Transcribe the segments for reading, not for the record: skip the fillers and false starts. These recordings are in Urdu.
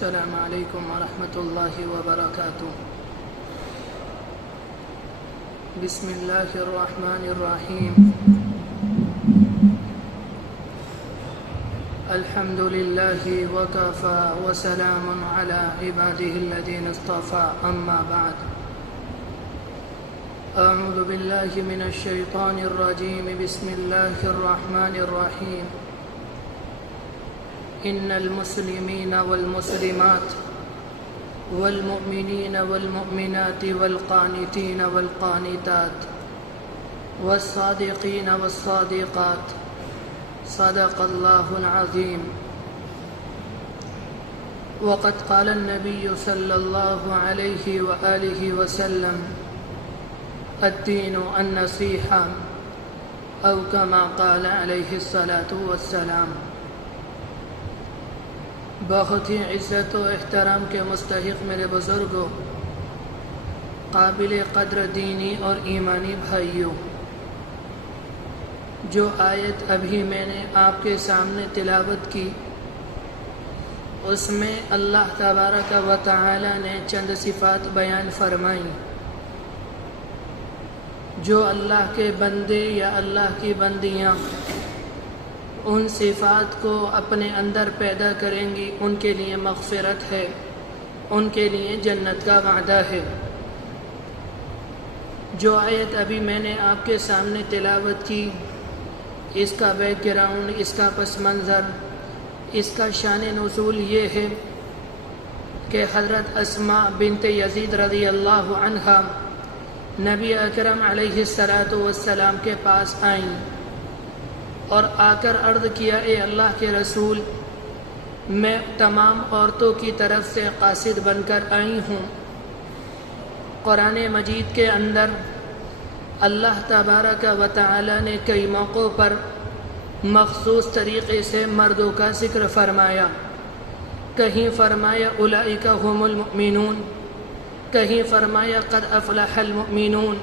السلام علیکم ورحمۃ اللہ وبرکاتہ۔ بسم اللہ الرحمن الرحیم۔ الحمد للہ وکفی وسلام علی عبادہ الذین اصطفی، اما بعد۔ اعوذ باللہ من الشیطان الرجیم، بسم اللہ الرحمن الرحیم۔ ان المسلمین والمسلمات والمؤمنین والمؤمنات والقانتین والقانتات والصادقین والصادقات صدق اللہ العظیم۔ وقد قال النبی صلی اللہ علیہ وآلہ وسلم الدین النصیحہ، او کما قال علیہ الصلاۃ والسلام۔ بہت ہی عزت و احترام کے مستحق میرے بزرگوں، قابل قدر دینی اور ایمانی بھائیوں، جو آیت ابھی میں نے آپ کے سامنے تلاوت کی، اس میں اللہ تبارک و تعالی نے چند صفات بیان فرمائیں جو اللہ کے بندے یا اللہ کی بندیاں ان صفات کو اپنے اندر پیدا کریں گی، ان کے لیے مغفرت ہے، ان کے لیے جنت کا وعدہ ہے۔ جو آیت ابھی میں نے آپ کے سامنے تلاوت کی، اس کا بیک گراؤنڈ، اس کا پس منظر، اس کا شان نزول یہ ہے کہ حضرت اسماء بنت یزید رضی اللہ عنہا نبی اکرم علیہ الصلاۃ والسلام کے پاس آئیں اور آ کر عرض کیا، اے اللہ کے رسول، میں تمام عورتوں کی طرف سے قاصد بن کر آئی ہوں۔ قرآن مجید کے اندر اللہ تبارک و تعالی نے کئی موقعوں پر مخصوص طریقے سے مردوں کا ذکر فرمایا۔ کہیں فرمایا اولئک هم المؤمنون، کہیں فرمایا قد افلح المؤمنون،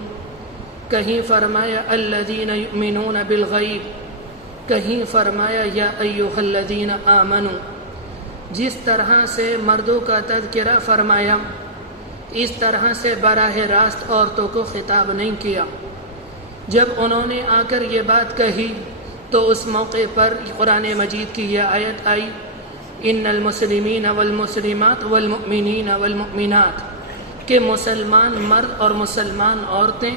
کہیں فرمایا الذین یؤمنون بالغیب، کہیں فرمایا یا ایھا الذین آمنوا۔ جس طرح سے مردوں کا تذکرہ فرمایا، اس طرح سے براہ راست عورتوں کو خطاب نہیں کیا۔ جب انہوں نے آ کر یہ بات کہی تو اس موقع پر قرآن مجید کی یہ آیت آئی، ان المسلمین والمسلمات والمؤمنین والمؤمنات، کہ مسلمان مرد اور مسلمان عورتیں،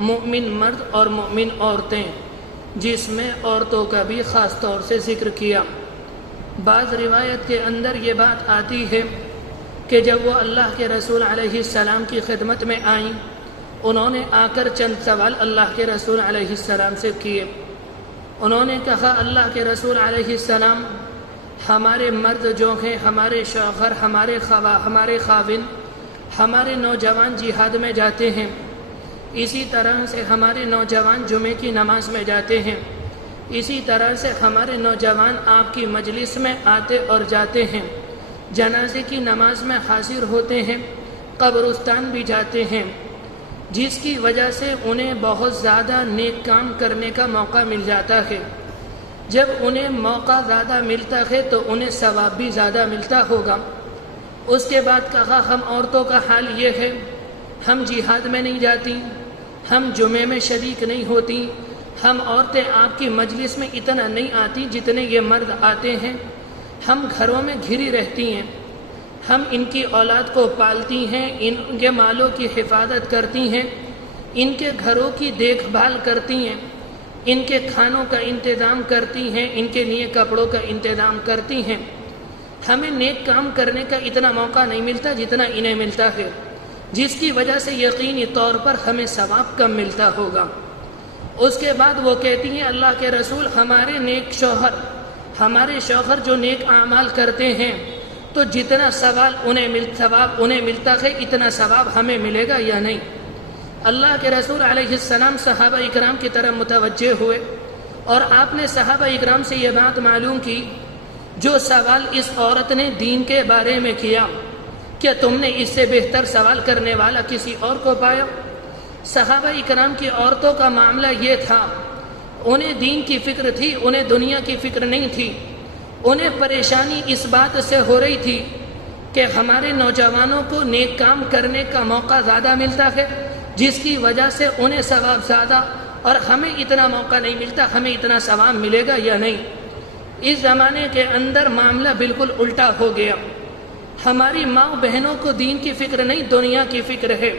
مومن مرد اور مومن عورتیں، جس میں عورتوں کا بھی خاص طور سے ذکر کیا۔ بعض روایت کے اندر یہ بات آتی ہے کہ جب وہ اللہ کے رسول علیہ السلام کی خدمت میں آئیں، انہوں نے آ کر چند سوال اللہ کے رسول علیہ السلام سے کیے۔ انہوں نے کہا، اللہ کے رسول علیہ السلام، ہمارے مرد جو ہیں، ہمارے شوہر، ہمارے خاوند، ہمارے نوجوان جہاد میں جاتے ہیں، اسی طرح سے ہمارے نوجوان جمعے کی نماز میں جاتے ہیں، اسی طرح سے ہمارے نوجوان آپ کی مجلس میں آتے اور جاتے ہیں، جنازے کی نماز میں حاضر ہوتے ہیں، قبرستان بھی جاتے ہیں، جس کی وجہ سے انہیں بہت زیادہ نیک کام کرنے کا موقع مل جاتا ہے۔ جب انہیں موقع زیادہ ملتا ہے تو انہیں ثواب بھی زیادہ ملتا ہوگا۔ اس کے بعد کہا، ہم عورتوں کا حال یہ ہے، ہم جہاد میں نہیں جاتی، ہم جمعے میں شریک نہیں ہوتی، ہم عورتیں آپ کی مجلس میں اتنا نہیں آتی جتنے یہ مرد آتے ہیں، ہم گھروں میں گھری رہتی ہیں، ہم ان کی اولاد کو پالتی ہیں، ان کے مالوں کی حفاظت کرتی ہیں، ان کے گھروں کی دیکھ بھال کرتی ہیں، ان کے کھانوں کا انتظام کرتی ہیں، ان کے لیے کپڑوں کا انتظام کرتی ہیں۔ ہمیں نیک کام کرنے کا اتنا موقع نہیں ملتا جتنا انہیں ملتا ہے، جس کی وجہ سے یقینی طور پر ہمیں ثواب کم ملتا ہوگا۔ اس کے بعد وہ کہتی ہیں، اللہ کے رسول، ہمارے شوہر جو نیک اعمال کرتے ہیں تو جتنا ثواب انہیں ملتا ہے اتنا ثواب ہمیں ملے گا یا نہیں؟ اللہ کے رسول علیہ السلام صحابہ اکرام کی طرف متوجہ ہوئے اور آپ نے صحابہ اکرام سے یہ بات معلوم کی، جو سوال اس عورت نے دین کے بارے میں کیا، کیا تم نے اس سے بہتر سوال کرنے والا کسی اور کو پایا؟ صحابہ اکرام کی عورتوں کا معاملہ یہ تھا، انہیں دین کی فکر تھی، انہیں دنیا کی فکر نہیں تھی۔ انہیں پریشانی اس بات سے ہو رہی تھی کہ ہمارے نوجوانوں کو نیک کام کرنے کا موقع زیادہ ملتا ہے، جس کی وجہ سے انہیں ثواب زیادہ، اور ہمیں اتنا موقع نہیں ملتا، ہمیں اتنا ثواب ملے گا یا نہیں۔ اس زمانے کے اندر معاملہ بالکل الٹا ہو گیا۔ ہماری ماں بہنوں کو دین کی فکر نہیں، دنیا کی فکر ہے۔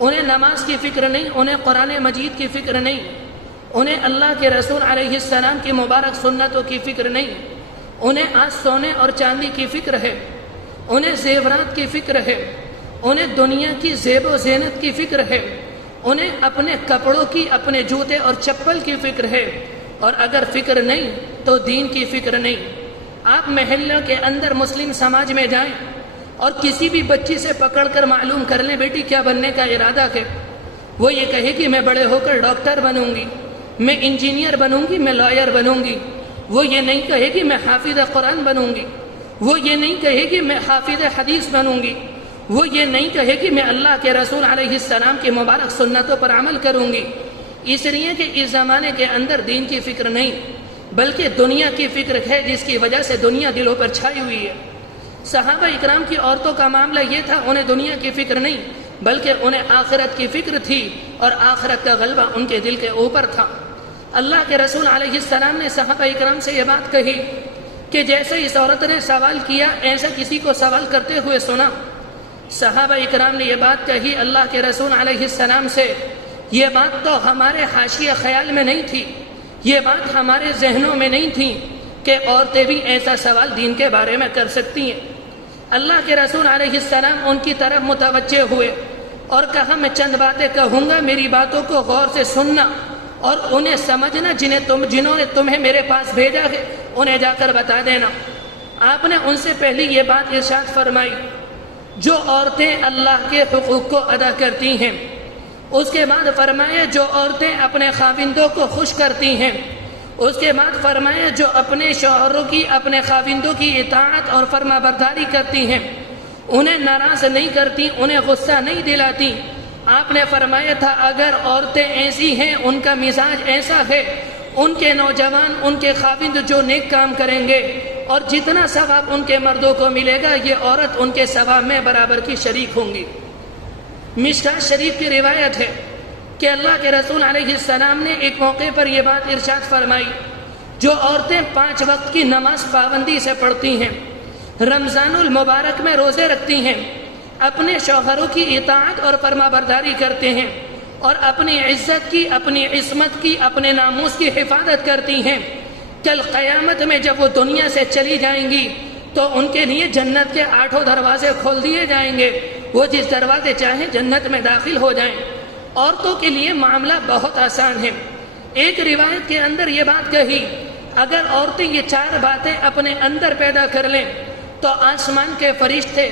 انہیں نماز کی فکر نہیں، انہیں قرآن مجید کی فکر نہیں، انہیں اللہ کے رسول علیہ السلام کی مبارک سنتوں کی فکر نہیں، انہیں آج سونے اور چاندی کی فکر ہے، انہیں زیورات کی فکر ہے، انہیں دنیا کی زیب و زینت کی فکر ہے، انہیں اپنے کپڑوں کی، اپنے جوتے اور چپل کی فکر ہے، اور اگر فکر نہیں تو دین کی فکر نہیں۔ آپ محلوں کے اندر مسلم سماج میں جائیں اور کسی بھی بچی سے پکڑ کر معلوم کر لیں بیٹی کیا بننے کا ارادہ ہے، وہ یہ کہے کہ میں بڑے ہو کر ڈاکٹر بنوں گی، میں انجینئر بنوں گی، میں لائر بنوں گی۔ وہ یہ نہیں کہے کہ میں حافظ قرآن بنوں گی، وہ یہ نہیں کہے کہ میں حافظ حدیث بنوں گی، وہ یہ نہیں کہے کہ میں اللہ کے رسول علیہ السلام کی مبارک سنتوں پر عمل کروں گی، اس لیے کہ اس زمانے کے اندر دین کی فکر نہیں بلکہ دنیا کی فکر ہے، جس کی وجہ سے دنیا دلوں پر چھائی ہوئی ہے۔ صحابہ اکرام کی عورتوں کا معاملہ یہ تھا، انہیں دنیا کی فکر نہیں بلکہ انہیں آخرت کی فکر تھی، اور آخرت کا غلبہ ان کے دل کے اوپر تھا۔ اللہ کے رسول علیہ السلام نے صحابہ اکرام سے یہ بات کہی کہ جیسے اس عورت نے سوال کیا ایسا کسی کو سوال کرتے ہوئے سنا۔ صحابہ اکرام نے یہ بات کہی اللہ کے رسول علیہ السلام سے، یہ بات تو ہمارے حاشیہ خیال میں نہیں تھی، یہ بات ہمارے ذہنوں میں نہیں تھی کہ عورتیں بھی ایسا سوال دین کے بارے میں کر سکتی ہیں۔ اللہ کے رسول علیہ السلام ان کی طرف متوجہ ہوئے اور کہا میں چند باتیں کہوں گا، میری باتوں کو غور سے سننا اور انہیں سمجھنا، جنہوں نے تمہیں میرے پاس بھیجا ہے انہیں جا کر بتا دینا۔ آپ نے ان سے پہلی یہ بات ارشاد فرمائی، جو عورتیں اللہ کے حقوق کو ادا کرتی ہیں، اس کے بعد فرمایا جو عورتیں اپنے خاوندوں کو خوش کرتی ہیں، اس کے بعد فرمایا جو اپنے شوہروں کی، اپنے خاوندوں کی اطاعت اور فرما برداری کرتی ہیں، انہیں ناراض نہیں کرتی، انہیں غصہ نہیں دلاتی۔ آپ نے فرمایا تھا اگر عورتیں ایسی ہیں، ان کا مزاج ایسا ہے، ان کے نوجوان، ان کے خاوند جو نیک کام کریں گے اور جتنا ثواب ان کے مردوں کو ملے گا، یہ عورت ان کے ثواب میں برابر کی شریک ہوں گی۔ مشکاۃ شریف کی روایت ہے کہ اللہ کے رسول علیہ السلام نے ایک موقع پر یہ بات ارشاد فرمائی، جو عورتیں 5 وقت کی نماز پابندی سے پڑھتی ہیں، رمضان المبارک میں روزے رکھتی ہیں، اپنے شوہروں کی اطاعت اور فرما برداری کرتے ہیں، اور اپنی عزت کی، اپنی عصمت کی، اپنے ناموس کی حفاظت کرتی ہیں، کل قیامت میں جب وہ دنیا سے چلی جائیں گی تو ان کے لیے جنت کے 8 دروازے کھول دیے جائیں گے، وہ جس دروازے چاہیں جنت میں داخل ہو جائیں۔ عورتوں کے لیے معاملہ بہت آسان ہے۔ ایک روایت کے اندر یہ بات کہی، اگر عورتیں یہ 4 باتیں اپنے اندر پیدا کر لیں تو آسمان کے فرشتے،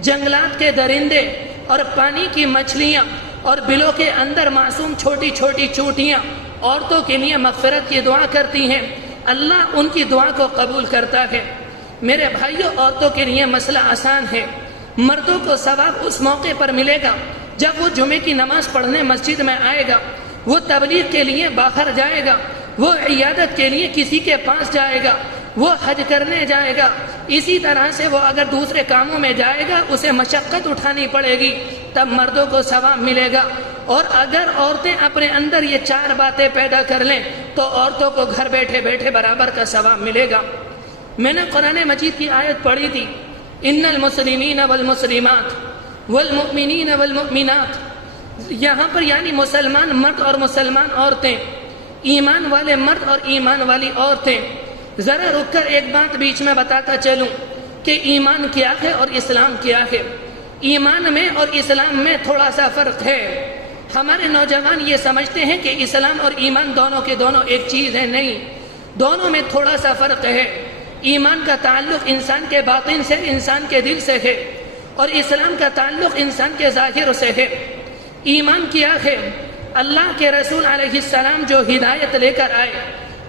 جنگلات کے درندے اور پانی کی مچھلیاں اور بلوں کے اندر معصوم چھوٹی چھوٹی چوٹیاں عورتوں کے لیے مغفرت کی دعا کرتی ہیں، اللہ ان کی دعا کو قبول کرتا ہے۔ میرے بھائیوں، عورتوں کے لیے مسئلہ آسان ہے۔ مردوں کو ثواب اس موقع پر ملے گا جب وہ جمعے کی نماز پڑھنے مسجد میں آئے گا، وہ تبلیغ کے لیے باہر جائے گا، وہ عیادت کے لیے کسی کے پاس جائے گا، وہ حج کرنے جائے گا۔ اسی طرح سے وہ اگر دوسرے کاموں میں جائے گا اسے مشقت اٹھانی پڑے گی، تب مردوں کو ثواب ملے گا۔ اور اگر عورتیں اپنے اندر یہ 4 باتیں پیدا کر لیں تو عورتوں کو گھر بیٹھے بیٹھے برابر کا ثواب ملے گا۔ میں نے قرآن مجید کی آیت پڑھی تھی، ان المسلمین والمسلمات والمؤمنین والمؤمنات، یہاں پر یعنی مسلمان مرد اور مسلمان عورتیں، ایمان والے مرد اور ایمان والی عورتیں۔ ذرا رک کر ایک بات بیچ میں بتاتا چلوں کہ ایمان کیا ہے اور اسلام کیا ہے۔ ایمان میں اور اسلام میں تھوڑا سا فرق ہے۔ ہمارے نوجوان یہ سمجھتے ہیں کہ اسلام اور ایمان دونوں کے دونوں ایک چیز ہے، نہیں، دونوں میں تھوڑا سا فرق ہے۔ ایمان کا تعلق انسان کے باطن سے، انسان کے دل سے ہے، اور اسلام کا تعلق انسان کے ظاہر سے ہے۔ ایمان کیا ہے؟ اللہ کے رسول علیہ السلام جو ہدایت لے کر آئے،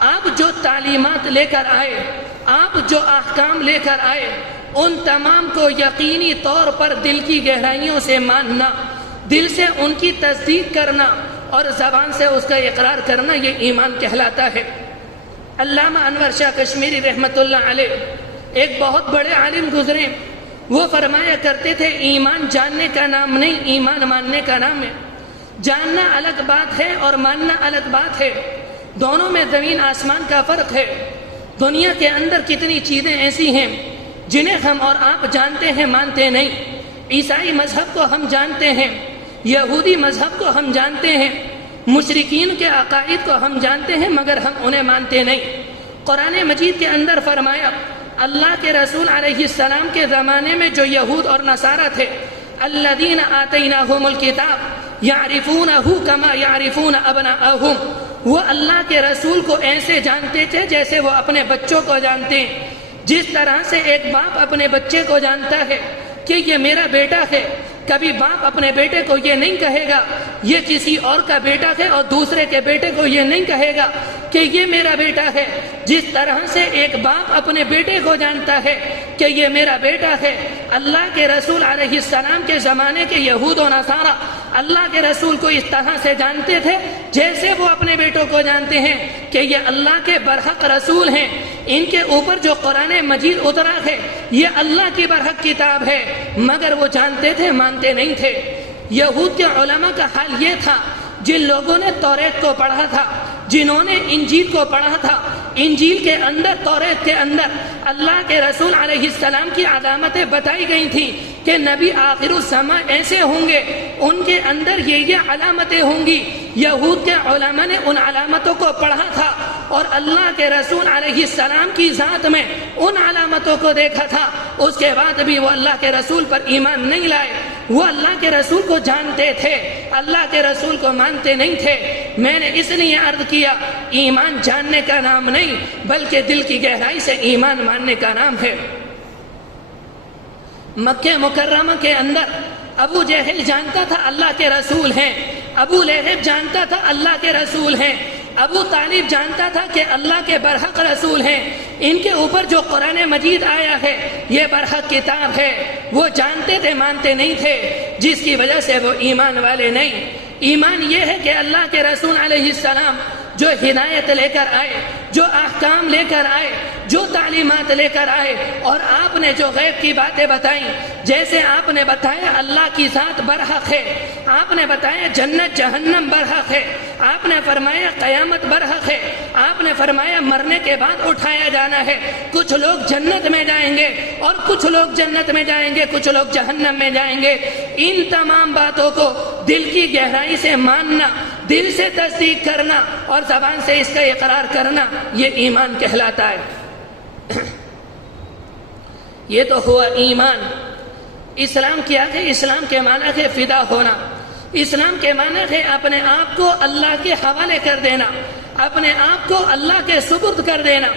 آپ جو تعلیمات لے کر آئے، آپ جو احکام لے کر آئے، ان تمام کو یقینی طور پر دل کی گہرائیوں سے ماننا، دل سے ان کی تصدیق کرنا اور زبان سے اس کا اقرار کرنا، یہ ایمان کہلاتا ہے۔ علامہ انور شاہ کشمیری رحمۃ اللہ علیہ ایک بہت بڑے عالم گزرے، وہ فرمایا کرتے تھے ایمان جاننے کا نام نہیں، ایمان ماننے کا نام ہے۔ جاننا الگ بات ہے اور ماننا الگ بات ہے، دونوں میں زمین آسمان کا فرق ہے۔ دنیا کے اندر کتنی چیزیں ایسی ہیں جنہیں ہم اور آپ جانتے ہیں، مانتے نہیں۔ عیسائی مذہب کو ہم جانتے ہیں، یہودی مذہب کو ہم جانتے ہیں، مشرکین کے عقائد کو ہم جانتے ہیں، مگر ہم انہیں مانتے نہیں۔ قرآن مجید کے اندر فرمایا اللہ کے رسول علیہ السلام کے زمانے میں جو یہود اور نصارہ تھے، الذین آتیناہم الکتاب یعرفونہ کما یعرفون ابناءہم، وہ اللہ کے رسول کو ایسے جانتے تھے جیسے وہ اپنے بچوں کو جانتے ہیں۔ جس طرح سے ایک باپ اپنے بچے کو جانتا ہے کہ یہ میرا بیٹا ہے، کبھی باپ اپنے بیٹے کو یہ نہیں کہے گا یہ کسی اور کا بیٹا ہے، اور دوسرے کے بیٹے کو یہ نہیں کہے گا کہ یہ میرا بیٹا ہے۔ جس طرح سے ایک باپ اپنے بیٹے کو جانتا ہے کہ یہ میرا بیٹا ہے، اللہ کے رسول علیہ السلام کے زمانے کے یہود و نصارہ اللہ کے رسول کو اس طرح سے جانتے تھے جیسے وہ اپنے بیٹوں کو جانتے ہیں کہ یہ اللہ کے برحق رسول ہیں، ان کے اوپر جو قرآن مجید اترا ہے یہ اللہ کی برحق کتاب ہے، مگر وہ جانتے تھے، مانتے نہیں تھے۔ یہود کے علماء کا حال یہ تھا، جن لوگوں نے توریت کو پڑھا تھا، جنہوں نے انجیل کو پڑھا تھا، انجیل کے اندر، توریت کے اندر اللہ کے رسول علیہ السلام کی علامتیں بتائی گئی تھیں کہ نبی آخر الزماں ایسے ہوں گے، ان کے اندر یہ علامتیں ہوں گی۔ یہود کے علماء نے ان علامتوں کو پڑھا تھا اور اللہ کے رسول علیہ السلام کی ذات میں ان علامتوں کو دیکھا تھا، اس کے بعد بھی وہ اللہ کے رسول پر ایمان نہیں لائے۔ وہ اللہ کے رسول کو جانتے تھے، اللہ کے رسول کو مانتے نہیں تھے۔ میں نے اس لیے عرض کیا ایمان جاننے کا نام نہیں بلکہ دل کی گہرائی سے ایمان ماننے کا نام ہے۔ مکہ مکرمہ کے اندر ابو جہل جانتا تھا اللہ کے رسول ہیں، ابو لہب جانتا تھا اللہ کے رسول ہیں، ابو طالب جانتا تھا کہ اللہ کے برحق رسول ہیں، ان کے اوپر جو قرآن مجید آیا ہے یہ برحق کتاب ہے۔ وہ جانتے تھے، مانتے نہیں تھے، جس کی وجہ سے وہ ایمان والے نہیں۔ ایمان یہ ہے کہ اللہ کے رسول علیہ السلام جو ہدایت لے کر آئے، جو احکام لے کر آئے، جو تعلیمات لے کر آئے، اور آپ نے جو غیب کی باتیں بتائیں، جیسے آپ نے بتایا اللہ کی ذات برحق ہے، آپ نے بتایا جنت جہنم برحق ہے، آپ نے فرمایا قیامت برحق ہے، آپ نے فرمایا مرنے کے بعد اٹھایا جانا ہے، کچھ لوگ جنت میں جائیں گے اور کچھ لوگ جنت میں جائیں گے، کچھ لوگ جہنم میں جائیں گے۔ ان تمام باتوں کو دل کی گہرائی سے ماننا، دل سے تصدیق کرنا اور زبان سے اس کا اقرار کرنا، یہ ایمان کہلاتا ہے۔ یہ تو ہوا ایمان۔ اسلام کیا ہے؟ اسلام کے معنی ہے فدا ہونا، اسلام کے معنی ہے اپنے آپ کو اللہ کے حوالے کر دینا، اپنے آپ کو اللہ کے سپرد کر دینا،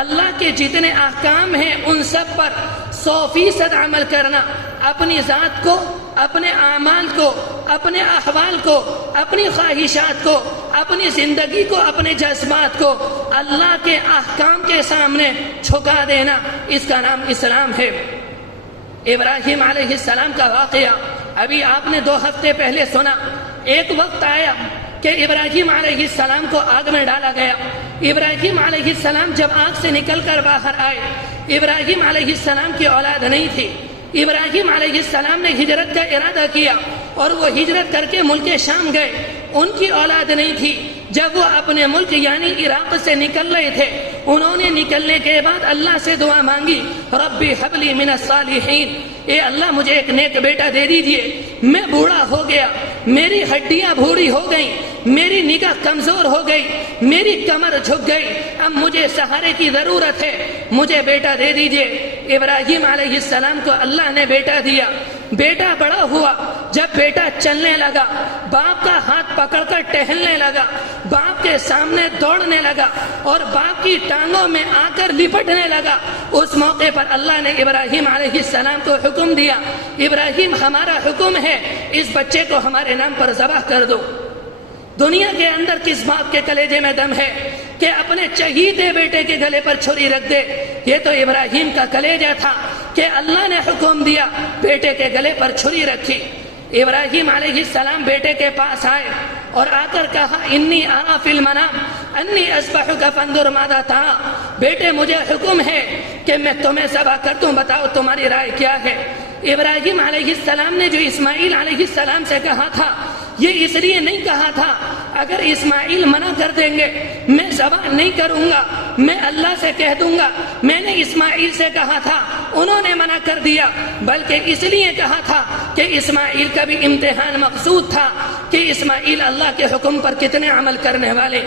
اللہ کے جتنے احکام ہیں ان سب پر 100% عمل کرنا، اپنی ذات کو، اپنے اعمال کو، اپنے احوال کو، اپنی خواہشات کو، اپنی زندگی کو، اپنے جذبات کو اللہ کے احکام کے سامنے جھکا دینا، اس کا نام اسلام ہے۔ ابراہیم علیہ السلام کا واقعہ ابھی آپ نے 2 ہفتے پہلے سنا۔ ایک وقت آیا کہ ابراہیم علیہ السلام کو آگ میں ڈالا گیا۔ ابراہیم علیہ السلام جب آگ سے نکل کر باہر آئے، ابراہیم علیہ السلام کی اولاد نہیں تھی۔ ابراہیم علیہ السلام نے ہجرت کا ارادہ کیا اور وہ ہجرت کر کے ملک شام گئے، ان کی اولاد نہیں تھی۔ جب وہ اپنے ملک یعنی عراق سے نکل رہے تھے، انہوں نے نکلنے کے بعد اللہ سے دعا مانگی، ربی حب لی من الصالحین، اے اللہ مجھے ایک نیک بیٹا دے دیجئے، میں بوڑھا ہو گیا، میری ہڈیاں بوڑھی ہو گئیں، میری نگاہ کمزور ہو گئی، میری کمر جھک گئی، اب مجھے سہارے کی ضرورت ہے، مجھے بیٹا دے دیجئے۔ ابراہیم علیہ السلام کو اللہ نے بیٹا دیا۔ بیٹا بڑا ہوا، جب بیٹا چلنے لگا، باپ کا ہاتھ پکڑ کر ٹہلنے لگا، باپ کے سامنے دوڑنے لگا اور باپ کی ٹانگوں میں آ کر لپٹنے لگا، اس موقع پر اللہ نے ابراہیم علیہ السلام کو حکم دیا، ابراہیم ہمارا حکم ہے اس بچے کو ہمارے نام پر ذبح کر دو۔ دنیا کے اندر کس باپ کے کلیجے میں دم ہے کہ اپنے چہیتے بیٹے کے گلے پر چھری رکھ دے؟ یہ تو ابراہیم کا کلیجہ تھا کہ اللہ نے حکم دیا، بیٹے کے گلے پر چھری رکھی۔ ابراہیم علیہ السلام بیٹے کے پاس آئے اور آ کر کہا انی ارا فی المنام انی اذبحک فانظر ماذا ترى، بیٹے مجھے حکم ہے کہ میں تمہیں ذبح کر دوں، بتاؤ تمہاری رائے کیا ہے۔ ابراہیم علیہ السلام نے جو اسماعیل علیہ السلام سے کہا تھا، یہ اس لیے نہیں کہا تھا اگر اسماعیل منع کر دیں گے میں ذبح نہیں کروں گا، میں اللہ سے کہہ دوں گا میں نے اسماعیل سے کہا تھا انہوں نے منع کر دیا، بلکہ اس لیے کہا تھا کہ اسماعیل کا بھی امتحان مقصود تھا کہ اسماعیل اللہ کے حکم پر کتنے عمل کرنے والے۔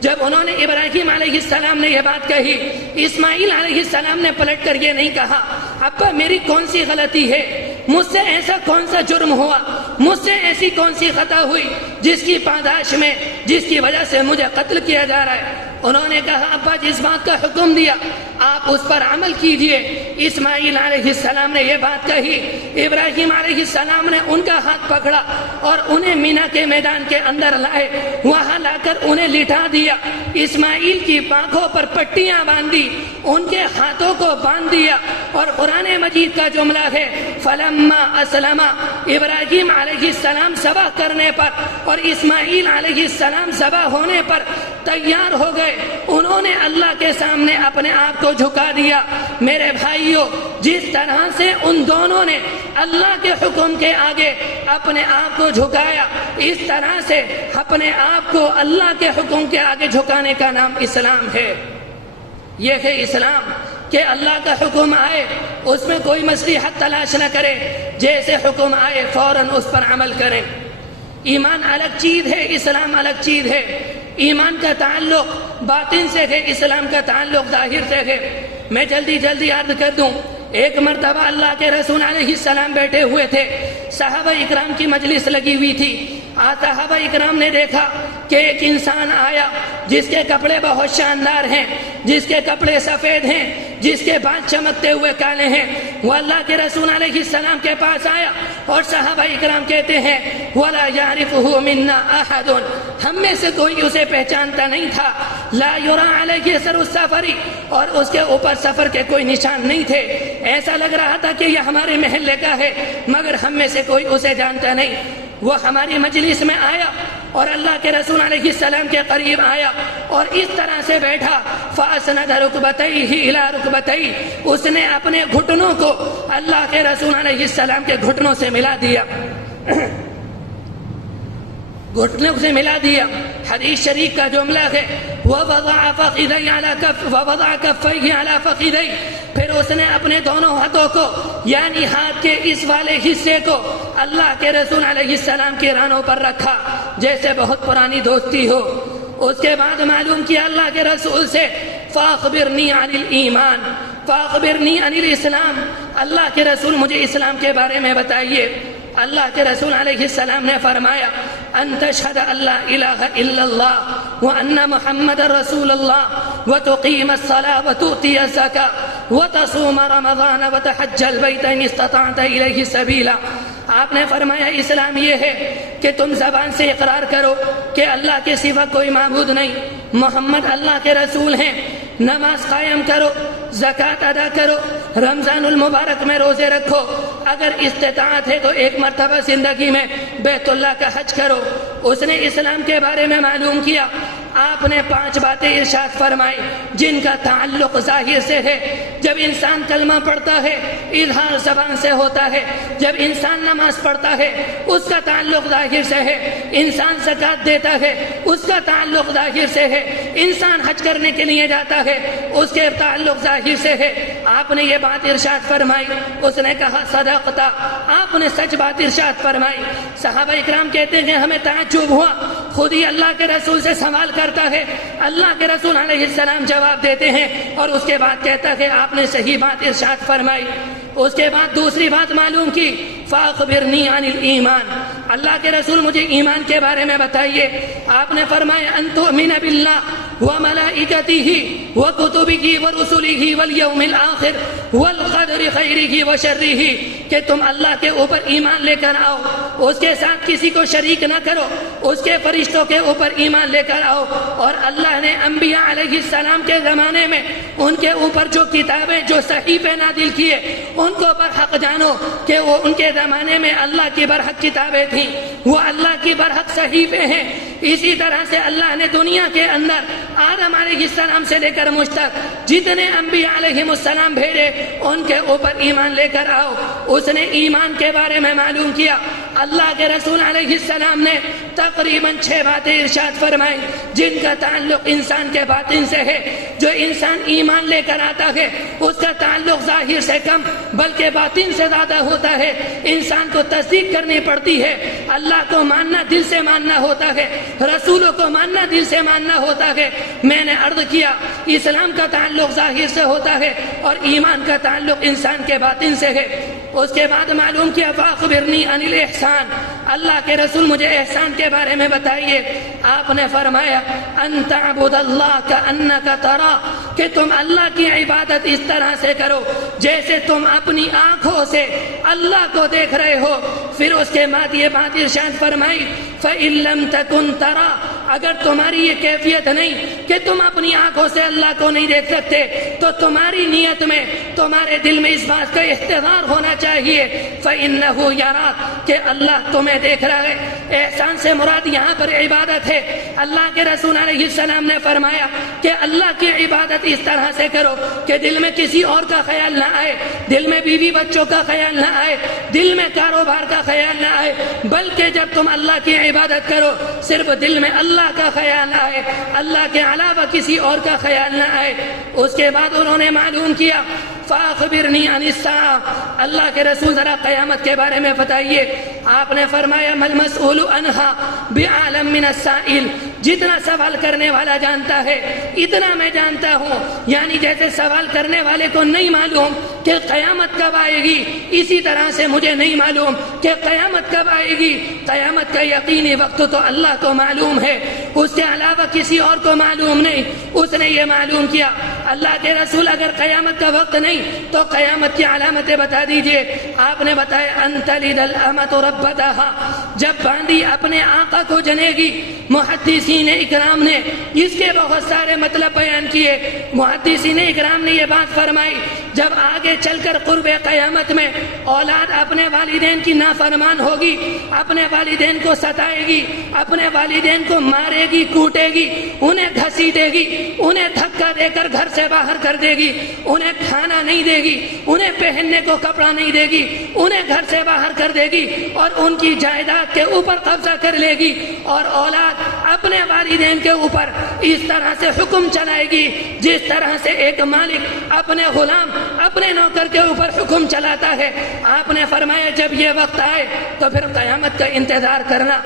جب انہوں نے ابراہیم علیہ السلام نے یہ بات کہی، اسماعیل علیہ السلام نے پلٹ کر یہ نہیں کہا ابا میری کون سی غلطی ہے، مجھ سے ایسا کون سا جرم ہوا، مجھ سے ایسی کون سی خطا ہوئی جس کی پاداش میں، جس کی وجہ سے مجھے قتل کیا جا رہا ہے۔ انہوں نے کہا ابا جس بات کا حکم دیا آپ اس پر عمل کیجئے۔ اسماعیل علیہ السلام نے یہ بات کہی، ابراہیم علیہ السلام نے ان کا ہاتھ پکڑا اور انہیں مینا کے میدان کے اندر لائے، وہاں لا کر انہیں لٹا دیا، اسماعیل کی پاکوں پر پٹیاں باندھی، ان کے ہاتھوں کو باندھ دیا، اور قرآن مجید کا جملہ ہے فلما اسلم، ابراہیم علیہ السلام ذبح کرنے پر اور اسماعیل علیہ السلام ذبح ہونے پر تیار ہو گئے، انہوں نے اللہ کے سامنے اپنے آپ کو جھکا دیا۔ میرے بھائیوں، جس طرح سے ان دونوں نے اللہ کے حکم کے آگے اپنے آپ کو جھکایا، اس طرح سے اپنے آپ کو اللہ کے حکم کے آگے جھکانے کا نام اسلام ہے۔ یہ ہے اسلام کہ اللہ کا حکم آئے اس میں کوئی مصلحت تلاش نہ کرے، جیسے حکم آئے فوراً اس پر عمل کریں۔ ایمان الگ چیز ہے، اسلام الگ چیز ہے۔ ایمان کا تعلق باطن سے ہے، اسلام کا تعلق ظاہر سے ہے۔ میں جلدی عرض کر دوں، ایک مرتبہ اللہ کے رسول علیہ السلام بیٹھے ہوئے تھے، صحابہ اکرام کی مجلس لگی ہوئی تھی۔ صحابہ اکرام نے دیکھا کہ ایک انسان آیا جس کے کپڑے بہت شاندار ہیں، جس کے کپڑے سفید ہیں، جس کے بال چمکتے ہوئے کالے ہیں۔ وہ اللہ کے رسول علیہ السلام کے پاس آیا اور صحابہ اکرام کہتے ہیں وَلَا يَعْرِفُهُ مِنَّا أَحَدٌ، ہم میں سے کوئی اسے پہچانتا نہیں تھا۔ لَا يُرَى عَلَيْهِ أَثَرُ السَّفَرِ، اور اس کے اوپر سفر کے کوئی نشان نہیں تھے۔ ایسا لگ رہا تھا کہ یہ ہمارے محلے کا ہے، مگر ہم میں سے کوئی اسے جانتا نہیں۔ وہ ہماری مجلس میں آیا اور اللہ کے رسول علیہ السلام کے قریب آیا اور اس طرح سے بیٹھا، فَأَسْنَدَ رُكْبَتَيْهِ إِلَىٰ رُكْبَتَيْهِ، اس نے اپنے گھٹنوں کو اللہ کے رسول علیہ السلام کے گھٹنوں سے ملا دیا، گھٹنوں سے ملا دیا۔ حدیث شریف کا جملہ ہے وَوَضَعَ فَخِذَيْهِ عَلَىٰ وَوَضَعَ كَفَّيْهِ عَلَىٰ فَخِذَيْهِ، پھر اس نے اپنے دونوں ہاتھوں کو یعنی ہاتھ کے اس والے حصے کو اللہ کے رسول علیہ السلام کی رانوں پر رکھا جیسے بہت پرانی دوستی ہو۔ اس کے بعد معلوم کیا اللہ کے رسول سے فَأَخْبِرْنِي عَنِ الْإِيمَانِ فَأَخْبِرْنِي عَنِ الْإِسْلَامِ، اللہ کے رسول مجھے اسلام کے بارے میں بتائیے۔ اللہ کے رسول علیہ السلام نے فرمایا ان تشہد ان لا الہ الا اللہ وان محمد رسول اللہ وتقیم الصلاة وتؤتی الزکاة وتصوم رمضان وتحج البیت ان استطعت الیہ سبیلا۔ آپ نے فرمایا اسلام یہ ہے کہ تم زبان سے اقرار کرو کہ اللہ کے سوا کوئی معبود نہیں، محمد اللہ کے رسول ہیں، نماز قائم کرو، زکوٰۃ ادا کرو، رمضان المبارک میں روزے رکھو، اگر استطاعت ہے تو ایک مرتبہ زندگی میں بیت اللہ کا حج کرو۔ اس نے اسلام کے بارے میں معلوم کیا۔ آپ نے 5 باتیں ارشاد فرمائی جن کا تعلق ظاہر سے ہے۔ جب انسان کلمہ پڑھتا ہے اظہار زبان سے ہوتا ہے، جب انسان نماز پڑھتا ہے اس کا تعلق ظاہر سے ہے، انسان زکوٰۃ دیتا ہے اس کا تعلق ظاہر سے ہے، انسان حج کرنے کے لیے جاتا ہے اس کے تعلق ظاہر سے ہے۔ آپ نے یہ بات ارشاد فرمائی، اس نے کہا صدقتا، آپ نے سچ بات ارشاد فرمائی۔ صحابہ اکرام کہتے ہیں ہمیں تعجب ہوا، خود ہی اللہ کے رسول سے سوال کرتا ہے، اللہ کے رسول علیہ السلام جواب دیتے ہیں اور اس کے بعد کہتا ہے آپ نے صحیح بات ارشاد فرمائی۔ اس کے بعد دوسری بات معلوم کی فاخبرنی عن الایمان، اللہ کے رسول مجھے ایمان کے بارے میں بتائیے۔ آپ نے فرمایا ان تؤمن باللہ وملائکتہ وکتبہ ورسلہ والیوم الآخر والقدر خیرہ و شرہ، کہ تم اللہ کے اوپر ایمان لے کر آؤ، اس کے ساتھ کسی کو شریک نہ کرو، اس کے فرشتوں کے اوپر ایمان لے کر آؤ، اور اللہ نے انبیاء علیہ السلام کے زمانے میں ان کے اوپر جو کتابیں، جو صحیفے نازل کیے، ان کو برحق جانو کہ وہ ان کے زمانے میں اللہ کی برحق کتابیں تھیں، وہ اللہ کی برحق صحیفے ہیں۔ اسی طرح سے اللہ نے دنیا کے اندر آدم علیہ السلام سے لے کر مجھ تک جتنے انبیاء علیہ السلام بھیجے، ان کے اوپر ایمان لے کر آؤ۔ اس نے ایمان کے بارے میں معلوم کیا۔ اللہ کے رسول علیہ السلام نے تقریباً 6 باتیں ارشاد فرمائی جن کا تعلق انسان کے باطن سے ہے۔ جو انسان ایمان لے کر آتا ہے اس کا تعلق ظاہر سے کم بلکہ باطن سے زیادہ ہوتا ہے۔ انسان کو تصدیق کرنی پڑتی ہے، اللہ کو ماننا دل سے ماننا ہوتا ہے، رسولوں کو ماننا دل سے ماننا ہوتا ہے۔ میں نے عرض کیا اسلام کا تعلق ظاہر سے ہوتا ہے اور ایمان کا تعلق انسان کے باطن سے ہے۔ اس کے بعد معلوم کیا فاخبرنی عن الاحسان، اللہ کے رسول مجھے احسان کے بارے میں بتائیے۔ آپ نے فرمایا ان تعبد اللہ کأنک ترا، کہ تم اللہ کی عبادت اس طرح سے کرو جیسے تم اپنی آنکھوں سے اللہ کو دیکھ رہے ہو۔ پھر اس کے بعد یہ بات ارشاد فرمائی فإن لم تکن ترا، اگر تمہاری یہ کیفیت نہیں کہ تم اپنی آنکھوں سے اللہ کو نہیں دیکھ سکتے تو تمہاری نیت میں، تمہارے دل میں اس بات کا احتضار ہونا چاہیے فإنہ یراک، کہ اللہ تمہیں دیکھ رہا ہے۔ احسان سے مراد یہاں پر عبادت ہے۔ اللہ کے رسول علیہ السلام نے فرمایا کہ اللہ کی عبادت اس طرح سے کرو کہ دل میں کسی اور کا خیال نہ آئے، دل میں بیوی بچوں کا خیال نہ آئے، دل میں کاروبار کا خیال نہ آئے، بلکہ جب تم اللہ کی عبادت کرو صرف دل میں اللہ کا خیال آئے، اللہ کے علاوہ کسی اور کا خیال نہ آئے۔ اس کے بعد انہوں نے معلوم کیا فاخبرنی عن الساعہ، اللہ کے رسول ذرا قیامت کے بارے میں بتائیے۔ آپ نے فرمایا مل مسئول عنہا بعالم من السائل، جتنا سوال کرنے والا جانتا ہے اتنا میں جانتا ہوں، یعنی جیسے سوال کرنے والے کو نہیں معلوم کہ قیامت کب آئے گی، اسی طرح سے مجھے نہیں معلوم کہ قیامت کب آئے گی۔ قیامت کا یقینی وقت تو اللہ کو معلوم ہے، اس کے علاوہ کسی اور کو معلوم نہیں۔ اس نے یہ معلوم کیا اللہ کے رسول اگر قیامت کا وقت نہیں تو قیامت کی علامتیں بتا دیجئے۔ آپ نے بتایا ان تلد الامۃ ربتها، جب باندی اپنے آقا کو جنے گی۔ محدثین اکرام نے اس کے بہت سارے مطلب بیان کیے۔ محدثین اکرام نے یہ بات فرمائی جب آگے چل کر قرب قیامت میں اولاد اپنے والدین کی نافرمان ہوگی، اپنے والدین کو ستائے گی، اپنے والدین کو مارے گی، کوٹے گی، انہیں گھسیٹے گی، انہیں دھکا دے کر گھر سے باہر کر دے گی، انہیں کھانا نہیں دے گی، انہیں پہننے کو کپڑا نہیں دے گی، انہیں گھر سے باہر کر دے گی اور ان کی جائیداد کے اوپر قبضہ کر لے گی، اور اولاد اپنے والدین کے اوپر اس طرح سے حکم چلائے گی جس طرح سے ایک مالک اپنے غلام، اپنے نوکر کے اوپر حکم چلاتا ہے۔ آپ نے فرمایا جب یہ وقت آئے تو پھر قیامت کا انتظار کرنا۔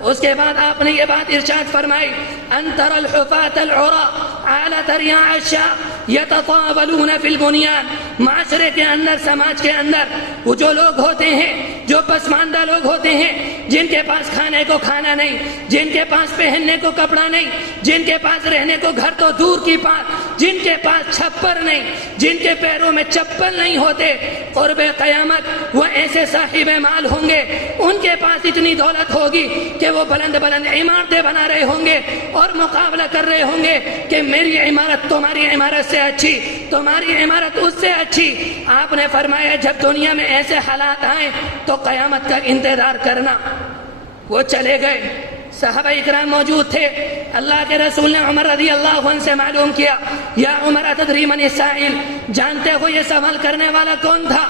اس کے بعد آپ نے یہ بات ارشاد فرمائی ان تر الحفاة العراة عالة رعاء الشاء يتطاولون في البنيان، معاشرے کے اندر، سماج کے اندر وہ جو لوگ ہوتے ہیں، جو پسماندہ لوگ ہوتے ہیں، جن کے پاس کھانے کو کھانا نہیں، جن کے پاس پہننے کو کپڑا نہیں، جن کے پاس رہنے کو گھر تو دور کی بات، جن کے پاس چھپر نہیں، جن کے پیروں میں چپل نہیں ہوتے، قرب قیامت وہ ایسے صاحب مال ہوں گے، ان کے پاس اتنی دولت ہوگی کہ وہ بلند بلند عمارتیں بنا رہے ہوں گے اور مقابلہ کر رہے ہوں گے کہ میری عمارت تمہاری عمارت سے اچھی، تمہاری عمارت اس سے اچھی۔ آپ نے فرمایا جب دنیا میں ایسے حالات آئیں تو قیامت کا انتظار کرنا۔ وہ چلے گئے، صحابہ اکرام موجود تھے۔ اللہ کے رسول نے عمر رضی اللہ عنہ سے معلوم کیا یا عمر اتدری من السائل، جانتے ہو یہ سوال کرنے والا کون تھا؟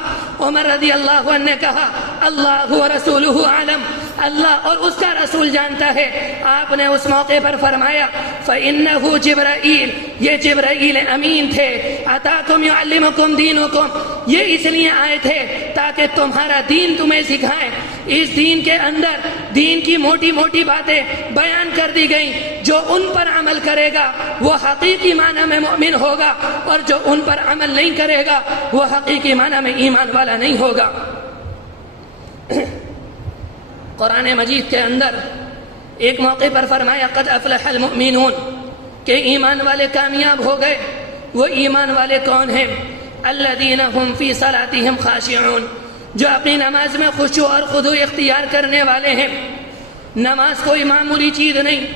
عمر رضی اللہ عنہ نے کہا اللہ ورسولہ عالم، اللہ اور اس کا رسول جانتا ہے۔ آپ نے اس موقع پر فرمایا فإنہ جبرائیل، یہ جبرائیل امین تھے، اتاکم یعلمکم دینکم، یہ اس لیے آئے تھے تاکہ تمہارا دین تمہیں سکھائیں۔ اس دین کے اندر دین کی موٹی موٹی باتیں بیان کر دی گئیں، جو ان پر عمل کرے گا وہ حقیقی معنی میں مومن ہوگا، اور جو ان پر عمل نہیں کرے گا وہ حقیقی معنی میں ایمان والا نہیں ہوگا۔ قرآن مجید کے اندر ایک موقع پر فرمایا قد افلح المؤمنون، کہ ایمان والے کامیاب ہو گئے۔ وہ ایمان والے کون ہیں؟ الذین هم فی صلاتهم خاشعون، جو اپنی نماز میں خشوع اور خضوع اختیار کرنے والے ہیں۔ نماز کوئی معمولی چیز نہیں،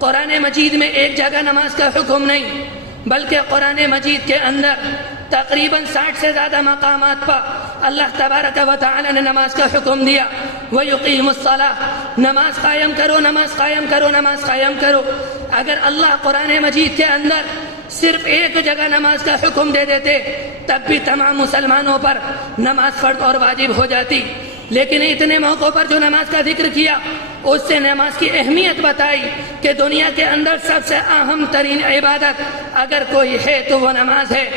قرآن مجید میں ایک جگہ نماز کا حکم نہیں، بلکہ قرآن مجید کے اندر تقریباً 60 سے زیادہ مقامات پر اللہ تبارک و تعالی نے نماز کا حکم دیا۔ وَيُقِيمُ الصَّلَاةَ، نماز قائم کرو، نماز قائم کرو، نماز قائم کرو۔ اگر اللہ قرآن مجید کے اندر صرف ایک جگہ نماز کا حکم دے دیتے تب بھی تمام مسلمانوں پر نماز فرض اور واجب ہو جاتی، لیکن اتنے موقعوں پر جو نماز کا ذکر کیا اس سے نماز کی اہمیت بتائی کہ دنیا کے اندر سب سے اہم ترین عبادت اگر کوئی ہے تو وہ نماز ہے۔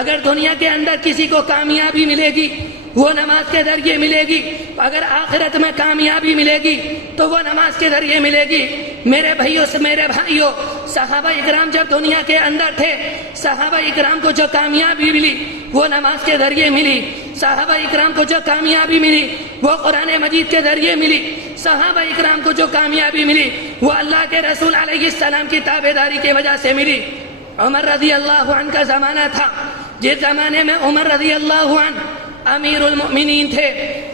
اگر دنیا کے اندر کسی کو کامیابی ملے گی وہ نماز کے ذریعے ملے گی، اگر آخرت میں کامیابی ملے گی تو وہ نماز کے ذریعے ملے گی۔ میرے بھائیوں، صحابہ اکرام جب دنیا کے اندر تھے، صحابہ اکرام کو جو کامیابی ملی وہ نماز کے ذریعے ملی، صحابہ اکرام کو جو کامیابی ملی وہ قرآن مجید کے ذریعے ملی، صحابہ اکرام کو جو کامیابی ملی وہ اللہ کے رسول علیہ السلام کی تابعداری کی وجہ سے ملی۔ عمر رضی اللہ عنہ کا زمانہ تھا، جس زمانے میں عمر رضی اللہ عنہ امیر المؤمنین تھے۔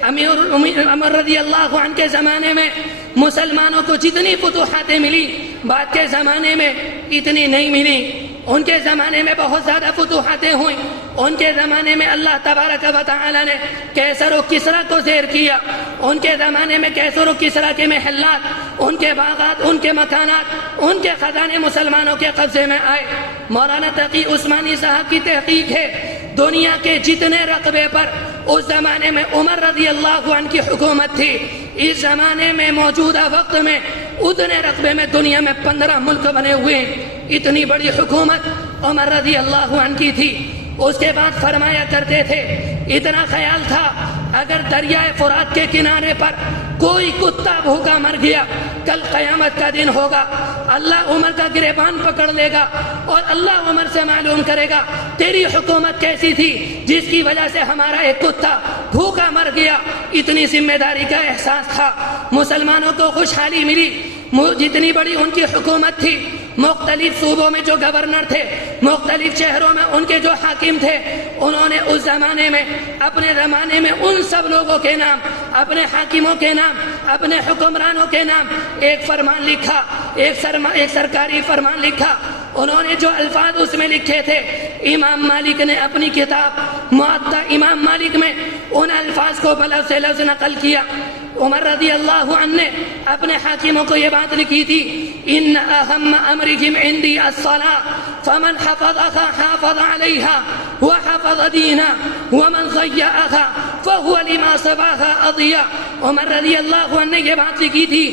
عمر رضی اللہ عنہ کے زمانے میں مسلمانوں کو جتنی فتوحاتیں ملی بعد کے زمانے میں اتنی نہیں ملی۔ ان کے زمانے میں بہت زیادہ فتوحاتیں ہوئیں۔ ان کے زمانے میں اللہ تبارک و تعالی نے کیسر و کسریٰ کو زیر کیا۔ ان کے زمانے میں کیسر و کسریٰ کے محلات، ان کے باغات، ان کے مکانات، ان کے خزانے مسلمانوں کے قبضے میں آئے۔ مولانا تقی عثمانی صاحب کی تحقیق ہے، دنیا کے جتنے رقبے پر اس زمانے میں عمر رضی اللہ عنہ کی حکومت تھی، اس زمانے میں موجودہ وقت میں اتنے رقبے میں دنیا میں 15 ملک بنے ہوئے ہیں۔ اتنی بڑی حکومت عمر رضی اللہ عنہ کی تھی۔ اس کے بعد فرمایا کرتے تھے، اتنا خیال تھا اگر دریائے فرات کے کنارے پر کوئی کتا بھوکا مر گیا کل قیامت کا دن ہوگا، اللہ عمر کا گریبان پکڑ لے گا اور اللہ عمر سے معلوم کرے گا تیری حکومت کیسی تھی جس کی وجہ سے ہمارا ایک کتا بھوکا مر گیا۔ اتنی ذمہ داری کا احساس تھا۔ مسلمانوں کو خوشحالی ملی، جتنی بڑی ان کی حکومت تھی، مختلف صوبوں میں جو گورنر تھے، مختلف شہروں میں ان کے جو حاکم تھے، انہوں نے اس زمانے میں اپنے زمانے میں ان سب لوگوں کے نام، اپنے حاکموں کے نام، اپنے حکمرانوں کے نام ایک فرمان لکھا، ایک سرکاری فرمان لکھا۔ انہوں نے جو الفاظ اس میں لکھے تھے، امام مالک نے اپنی کتاب موطا امام مالک میں ان الفاظ کو بلفظ سے لفظ نقل کیا۔ عمر رضی اللہ عنہ نے اپنے حاکموں کو یہ بات لکھی تھی، ان اہم امرہم عندی الصلاۃ فمن حفظها حافظ عليها وحفظ دینها ومن ضيعها فهو لما سواها اضيع۔ عمر رضی اللہ عنہ نے یہ بات لکھی تھی،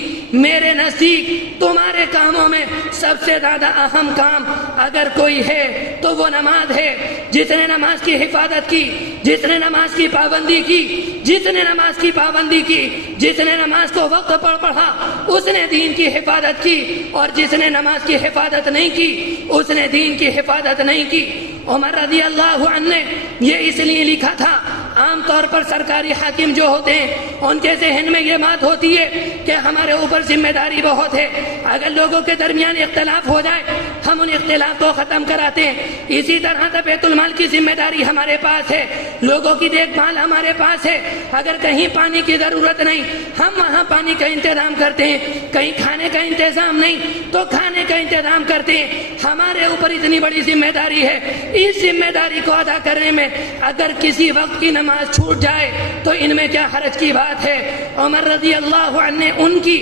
میرے نزدیک تمہارے کاموں میں سب سے زیادہ اہم کام اگر کوئی ہے تو وہ نماز ہے۔ جس نے نماز کی حفاظت کی، جس نے نماز کی پابندی کی، جس نے نماز کی پابندی کی، جس نے نماز کو وقت پر پڑھا اس نے دین کی حفاظت کی، اور جس نے نماز کی حفاظت نہیں کی اس نے دین کی حفاظت نہیں کی۔ عمر رضی اللہ عنہ نے یہ اس لیے لکھا تھا، عام طور پر سرکاری حاکم جو ہوتے ہیں ان کے ذہن میں یہ بات ہوتی ہے کہ ہمارے اوپر ذمہ داری بہت ہے، اگر لوگوں کے درمیان اختلاف ہو جائے ہم ان اختلاف کو ختم کراتے ہیں۔ اسی طرح سے بیت المال کی ذمہ داری ہمارے پاس ہے، لوگوں کی دیکھ بھال ہمارے پاس ہے۔ اگر کہیں پانی کی ضرورت نہیں ہم وہاں پانی کا انتظام کرتے ہیں، کہیں کھانے کا انتظام نہیں تو کھانے کا انتظام کرتے ہیں۔ ہمارے اوپر اتنی بڑی ذمہ داری ہے، اس ذمہ داری کو ادا کرنے میں اگر کسی وقت کی نماز چھوٹ جائے تو ان میں کیا حرج کی بات ہے۔ عمر رضی اللہ عنہ نے ان کی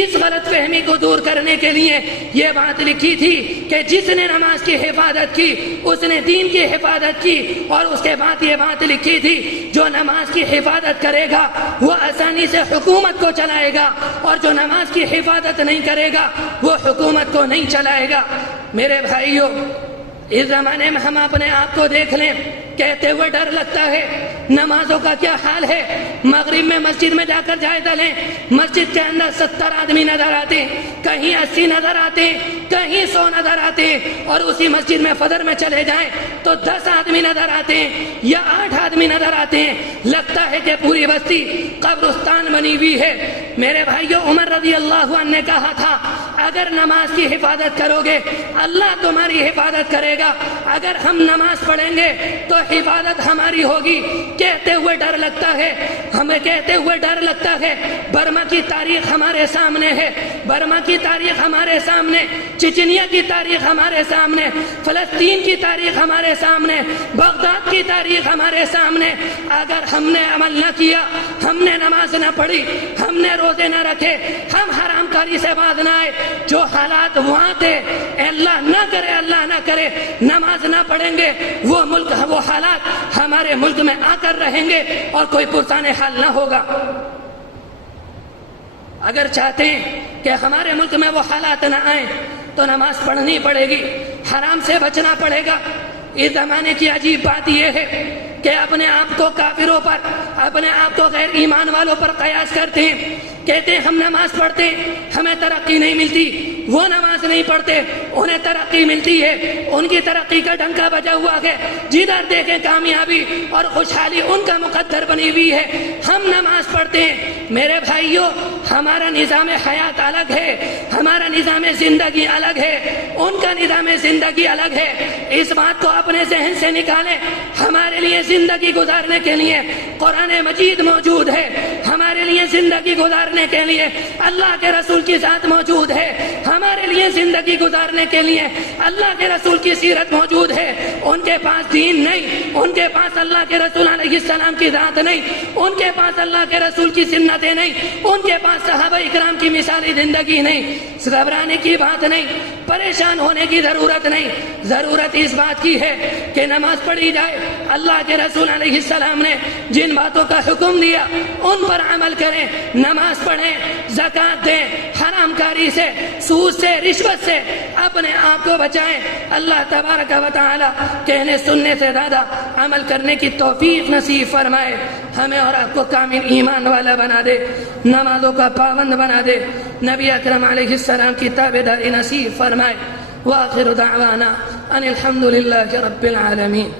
اس غلط فہمی کو دور کرنے کے لیے یہ بات لکھی تھی کہ جس نے نماز کی حفاظت کی اس نے دین کی حفاظت کی، اور اس کے بعد یہ بات لکھی تھی جو نماز کی حفاظت کرے گا وہ آسانی سے حکومت کو چلائے گا، اور جو نماز کی حفاظت نہیں کرے گا وہ حکومت کو نہیں چلائے گا۔ میرے بھائیوں، اس زمانے میں ہم اپنے آپ کو دیکھ لیں، کہتے ہوئے ڈر لگتا ہے نمازوں کا کیا حال ہے۔ مغرب میں مسجد میں جا کر جائزہ لیں، مسجد کے اندر 70 آدمی نظر آتے ہیں، کہیں 80 نظر آتے ہیں، کہیں 100 نظر آتے ہیں، اور اسی مسجد میں فجر میں چلے جائیں تو 10 آدمی نظر آتے ہیں یا 8 آدمی نظر آتے ہیں، لگتا ہے کہ پوری بستی قبرستان بنی ہوئی ہے۔ میرے بھائیوں، عمر رضی اللہ عنہ نے کہا تھا اگر نماز کی حفاظت کرو گے اللہ تمہاری حفاظت کرے گا۔ اگر ہم نماز پڑھیں گے تو حفاظت ہماری ہوگی. کہتے ہوئے ڈر لگتا ہے, ہمیں کہتے ہوئے ڈر لگتا ہے. برما کی تاریخ ہمارے سامنے ہے, برما کی تاریخ ہمارے سامنے, چچنیا کی تاریخ ہمارے سامنے, فلسطین کی تاریخ ہمارے سامنے, بغداد کی تاریخ ہمارے سامنے. اگر ہم نے عمل نہ کیا, ہم نے نماز نہ پڑھی, ہم نے روزے نہ رکھے, ہم حرام کاری سے باز نہ آئے, جو حالات وہاں تھے, اللہ نہ کرے اللہ نہ کرے, نماز نہ پڑھیں گے, وہ ملک وہ حالات ہمارے ملک میں آ کر رہیں گے اور کوئی پرسان حال نہ ہوگا. اگر چاہتے ہیں کہ ہمارے ملک میں وہ حالات نہ آئیں تو نماز پڑھنی پڑے گی, حرام سے بچنا پڑے گا. اس زمانے کی عجیب بات یہ ہے کہ اپنے آپ کو کافروں پر, اپنے آپ کو غیر ایمان والوں پر قیاس کرتے ہیں. کہتے ہیں ہم نماز پڑھتے ہیں, ہمیں ترقی نہیں ملتی. وہ نماز نہیں پڑھتے, انہیں ترقی ملتی ہے. ان کی ترقی کا ڈنکا بجا ہوا ہے, جدھر دیکھیں کامیابی اور خوشحالی ان کا مقدر بنی ہوئی ہے. ہم نماز پڑھتے ہیں. میرے بھائیوں, ہمارا نظام حیات الگ ہے, ہمارا نظام زندگی الگ ہے, ان کا نظام زندگی الگ ہے. اس بات کو اپنے ذہن سے نکالیں. ہمارے لیے زندگی گزارنے کے لیے قرآن مجید موجود ہے, ہمارے لیے زندگی گزارنے کے لیے اللہ کے رسول کی ذات موجود ہے, ہمارے لیے زندگی گزارنے کے لیے اللہ کے رسول کی سیرت موجود ہے. ان کے پاس دین نہیں, ان کے پاس اللہ کے رسول علیہ السلام کی ذات نہیں, ان کے پاس اللہ کے رسول کی سنتیں نہیں, ان کے پاس صحابہ اکرام کی مثالی زندگی نہیں. گھبرانے کی بات نہیں, پریشان ہونے کی ضرورت نہیں. ضرورت اس بات کی ہے کہ نماز پڑھی جائے. اللہ کے رسول علیہ السلام نے جن باتوں کا حکم دیا ان پر عمل کریں. نماز پڑھیں, زکوٰۃ دیں, حرام کاری سے, سود سے, رشوت سے اپنے آپ کو بچائیں. اللہ تبارک و تعالی کہنے سننے سے زیادہ عمل کرنے کی توفیق نصیب فرمائے. ہمیں اور آپ کو کامل ایمان والا بنا دے, نمازوں کا پابند بنا دے, نبی اکرم علیہ السلام کی تابعداری نصیب فرمائے. وآخر دعوانا ان الحمد للہ رب العالمین.